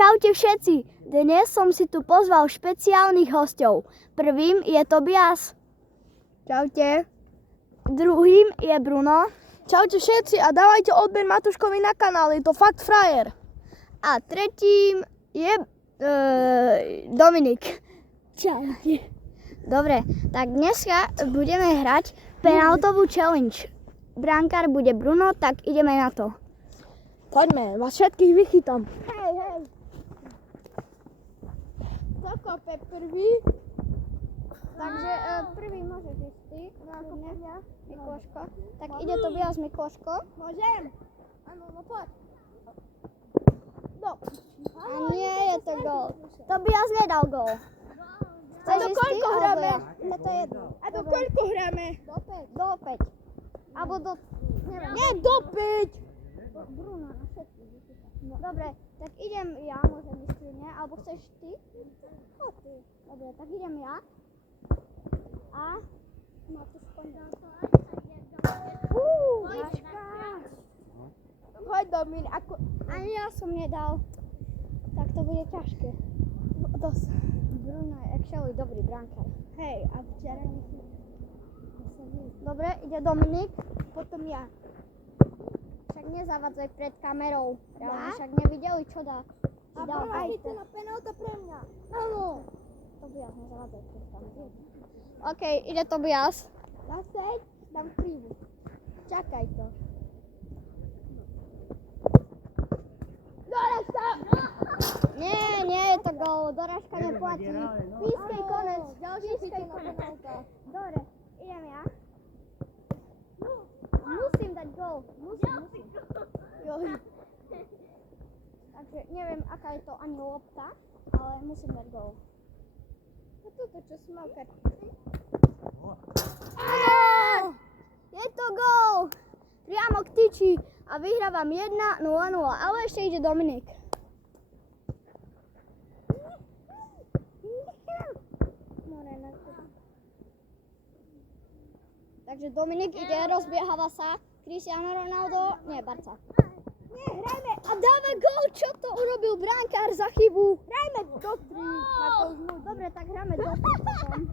Čaute všetci, dnes som si tu pozval špeciálnych hostov. Prvým je Tobias. Čaute. Druhým je Bruno. Čaute všetci a dávajte odber Matuškovi na kanál, je to fakt frajer. A tretím je Dominik. Čaute. Dobre, tak dneska budeme hrať penaltovú challenge. Brankár bude Bruno, tak ideme na to. Poďme, vás všetkých vychytám. Hej, hej. Zakope prvý. Takže prvý môžeš ísť ty. Mikloško. Tak ide Tobias Mikloško. Môžem? Áno, no poď. No. A nie je to gól. Tobias nedal gól. A do koľko hráme? No to je jedno. A do koľko hráme? Do 5. Alebo do... neviem. Nie, do 5. Bruno, na všetky. No, dobre, tak idem ja, môžem ísť nie? Alebo chceš ty? No ty. Dobre, tak idem ja. A... má tu skončil. Maška. Poď Domin, ako... Ani ja som nedal. Tak to bude ťažké. Dosť. Bruno je actually dobrý brankár. Hej, a včera Dobre, ide Dominik, potom ja. Však nezavadzaj pred kamerou. Ja? Však nevideli, čo dá. A prvá chytená penálta pre mňa. Áno. Tobias, nezavadzaj pred kamerou. OK, ide Tobias. Zaseď, dám krivú. Čakaj to. Doražka! Nie je to gól, dorážka neplatí. Pískej konec, pískej konec. Dobre, idem ja. Musím dať gól, musím. Takže neviem, aká je to ani lopta, ale musím dať gól. A toto čo smalka. Je to gól! Priamo k tyči a vyhrávam 1-0, ale ešte ide Dominik. Takže Dominik ide, rozbieháva sa. Cristiano Ronaldo, nie, Barca. Nie, hrajme. A dáva gól, čo to urobil brankár za chybu? Hrajme do 3. Dobre, tak hráme do 3 potom.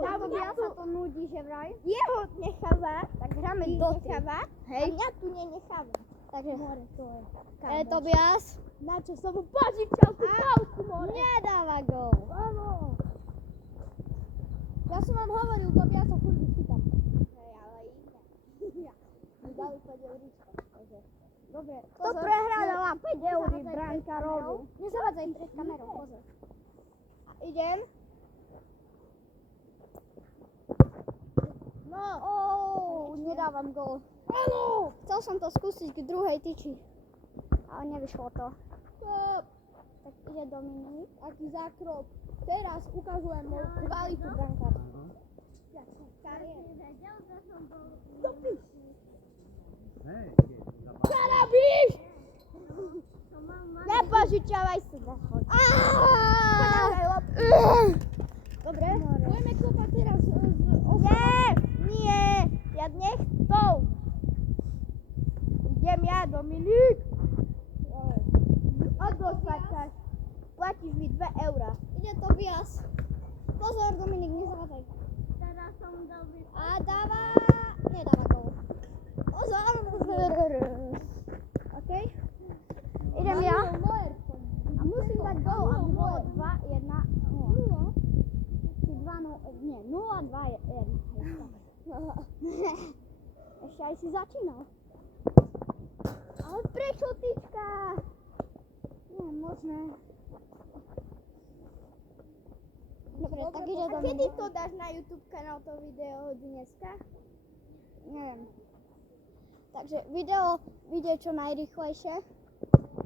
Tobias sa to nudí, že vraj? Jeho necháva. Tak hráme do 3. Necháva. Hej. A mňa tu nenecháva. Takže, More, to je. Tobias Na čo som mu požičal tú pálku, more. nedáva gól. Áno. Ja som vám hovoril, Tobias sa furt vychytám. Hej, ale iné. Ja. Mi dali 5 euríčka. Dobre, To prehrávala 5 eur brankárovi. Nezavadzaj pred kamerou, pozor. A idem. No. Nedávam gól. Áno. Chcel som to skúsiť k druhej tyči, ale nevyšlo to. Tak ide Dominik. Aký zákrok. Teraz ukazujem moju kvalitu brankára. Karabíš! Nepožičiavaj si zachoď. Dobre. Budeme klopať teraz z Nie, ja nechcel. Idem ja, Dominik. Odložačaš. Platíš mi 2 eurá. Ide Tobias. Pozor, Dominik, nezavadzaj. Teraz som dal A dáva... nedáva gól. Pozor. OK. Idem ja. A musím dať gól, aby bolo 2-1-0. Či 2-0, nie, 0-2-1. Ešte aj si začínal. Ale prečo tyčka? Nie, možné. Dobre, tak ide A do kedy mňa. to dáš na YouTube kanál, to video dneska? Neviem. Takže video vyjde čo najrýchlejšie.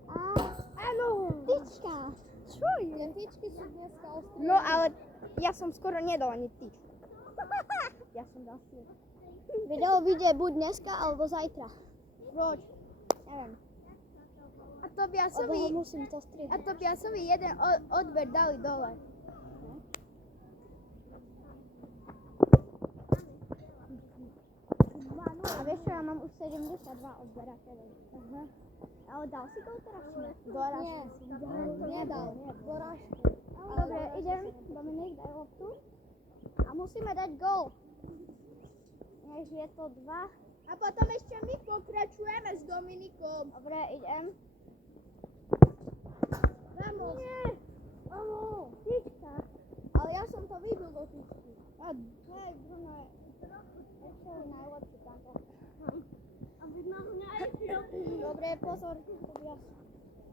A Áno. tyčka. Čo je? Tyčky sú dneska ostré. No ale ja som skoro nedal ani ty. Ja som dal si. Video vyjde buď dneska alebo zajtra. Proč? Neviem. A Lebo Tobiasovi, ho musím to strihať. jeden odber dali dole. A vieš čo, ja mám už 72 odberateľov. Ale dal si gol teraz? Nie, nedal. Dorážku. Dobre, idem. Dominik, daj loptu. A musíme dať gol. Nech je to 2. A potom ešte my pokračujeme s Dominikom. Dobre, idem. Vamos. Nie. Áno. Tyčka. Ale ja som to videl do tyčky. Hej, Bruno je ešte najlepší tam. Dobre, pozor. Tobias.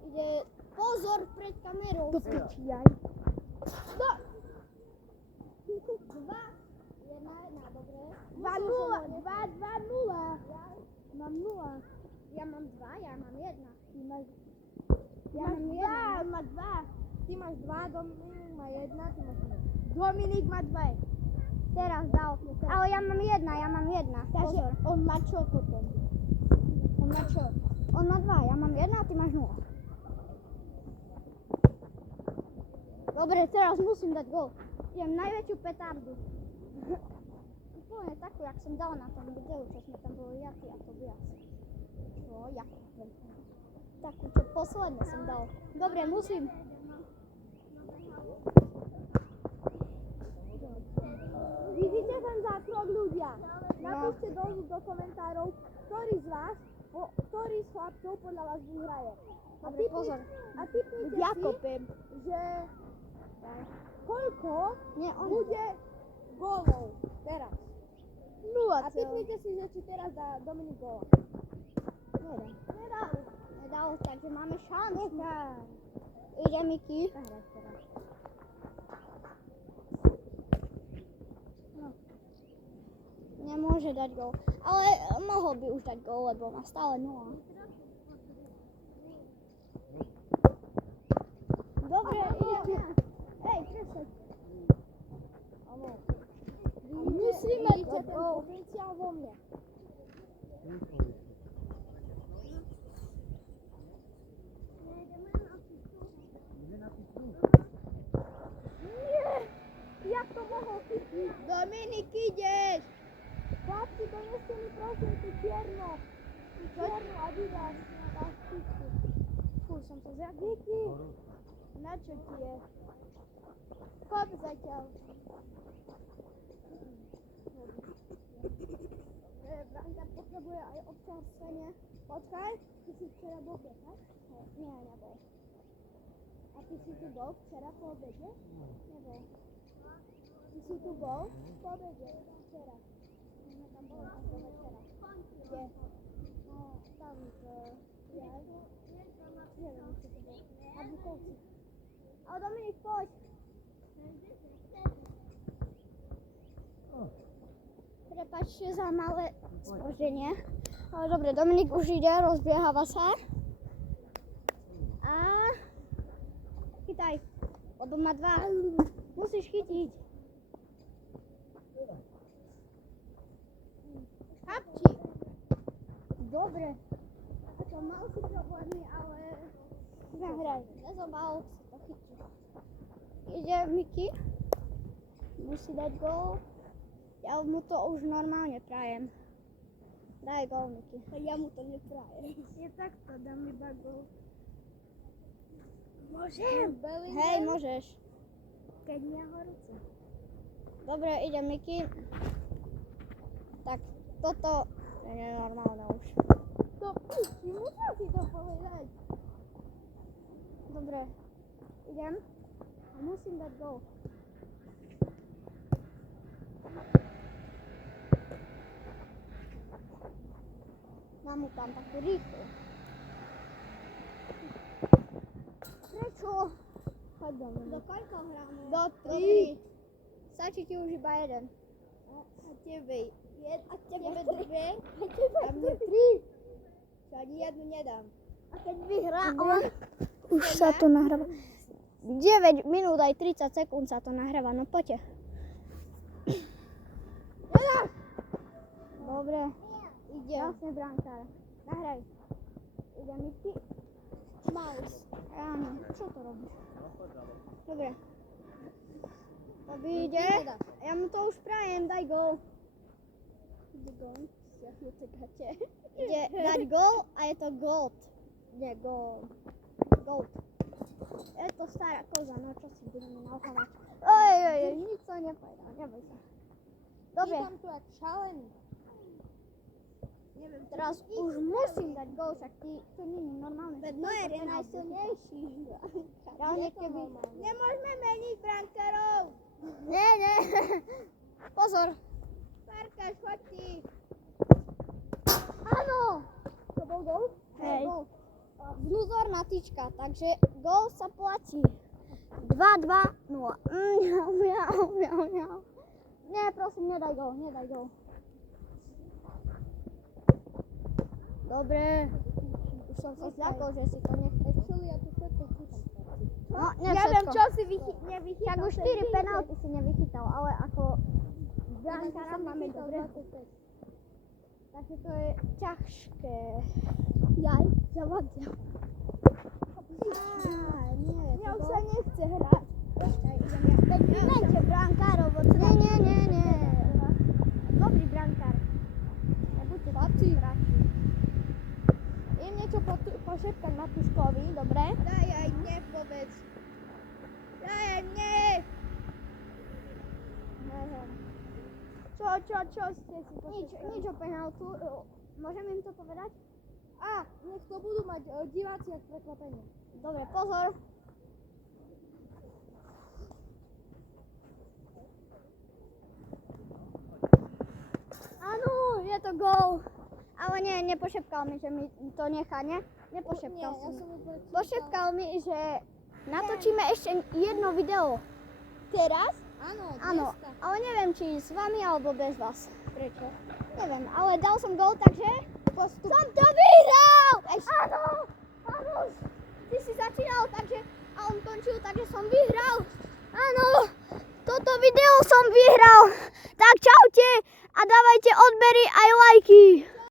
Ide. Pozor pred kamerou. Do piči, jaj. 2, 1, dobre. 2-0. Mám 0. Ja mám 2, ja mám 1. Ty máš... Ja mám 1. On má 2. Ty máš 2, Dominik má 1, ty máš 1. Dominik má 2. Teraz dal. Ale ja mám 1. Takže Pozor. on má čo potom? On má čo? On má 2, ja mám 1 a ty máš 0. Dobre, teraz musím dať gól. Idem najväčšiu petardu. Úplne takú, jak som dal na tom videu, čo sme tam boli ja, ty a Tobias. Čo? Ja. Takú, čo posledne som dal. Dobre, musím. Vidíte ten zákrok, ľudia? Napíšte dolu do komentárov, ktorý z vás, ktorý z chlapcov podľa vás vyhraje. Dobre, pozor. A tipnite Ja si, kopem. že koľko Nie, on. bude gólov teraz. 0. A tipnite si, že či teraz dá Dominik góla. Nedal, takže máme šancu. Ide Miki. No. Nemôže dať gól. Ale mohol by už dať gól, lebo má stále 0. Dobre, ideme. Hej, presne. Musíme Vidíte ten gól. potenciál vo mne. Jak to mohol chytiť? Dominik, ideš! Chlapci, doneste mi prosím tú čiernu. Tú čiernu Adidas na štičku. Fú, som to zjadol. Díky. Na čo ti je? Kop zatiaľ. Branka potrebuje aj občerstvenie. Počkaj, ty si včera bol behať? Nie, nebol. A ty si tu bol včera po obede? Nebol. Ty si tu bol po obede? Včera. My tam boli až do večera. Kde? No, tam Ja? neviem, či to bol. Na Bukovci. Ale Dominik, poď. Prepáčte za malé spoždenie. Ale dobre, Dominik už ide, rozbieháva sa. A chytaj, lebo má 2. Musíš chytiť. Chlapči! Dobre. A to mal si problémy, ale zahraj. Nezomal si to chytiť. Ide Miki. Musí dať gól. Ja mu to už normálne prajem. Daj gól, Miki. Ja mu to neprajem. Je takto, dám iba gól. Môžem? Hej, môžeš. Keď mňa horúce. Dobre, ide Miki. Tak, toto je nenormálne už. To piči, musel si to povedať. Dobre, idem. A musím dať gól. Dám mu tam takú rýchlu. Prečo? Choď do mňa. Do koľko hráme? Do 3. Stačí ti už iba jeden. A tebe A tebe dve. A mne 3. Čo ani jednu nedám. A keď vyhráme... Už sa to nahráva. 9 minút aj 30 sekúnd sa to nahráva. No poďte. Dobre. Ide. Jasne, brankár. Nahraj. Ide Miki. Mouse. Áno. Čo to robíš? Dobre. To vyjde. Ja mu to už prajem. Daj gól. Ide gól. Ide dať gól a je to gód. Nie, gold. Je to stará koza, no čo si budeme naochovať. Oj, nič to nepovedal, neboj sa. Dobre, Je tam tu jak šalený. Neviem, teraz už musím dať gol, však to nie je normálne. Noer je najsilnejší. Reálne keby... Nemôžeme meniť brankárov. Nie. Pozor. Farkáš, choď ty. Áno. To bol gol? Hej. Vnútorná tyčka, takže gól sa platí. 2-2-0. Nie, prosím, nedaj gól. Dobre. Už som sa zľakol, že si to nechceš. Ja tu všetko chytám. No, nie Ja viem, všetko. čo si Tak nevychytal. už 4 penalty si nevychytal, ale ako brankára máme dobre. Takže to je ťažké. Jaj, zavadzia. Nie, Mňa už sa nechce hrať. Počkaj, idem ja. Tak vymente brankárov, bo to... Nie. Dobrý brankár. Nebuďte Chlapci. hráči. Idem niečo pošepkať Matúškovi, dobre? Daj aj mne povedz. Daj aj mne. Čo ste si pošepkali? Nič o penaltu. Môžem im to povedať? Á, nech to budú mať diváci ako prekvapenie. Dobre, pozor. Áno, je to gól. Ale nie, nepošepkal mi, že mi to nechá, ne? Nepošepkal Nie, som. ja som úplne Pošepkal mi, že natočíme ešte jedno video. Teraz? Áno, Áno, dneska. ale neviem, či s vami alebo bez vás. Prečo? Neviem, ale dal som gól, takže som to vyhral! Áno, ty si začínal, takže a on končil, takže som vyhral. Áno, toto video som vyhral. Tak čaute a dávajte odbery aj lajky.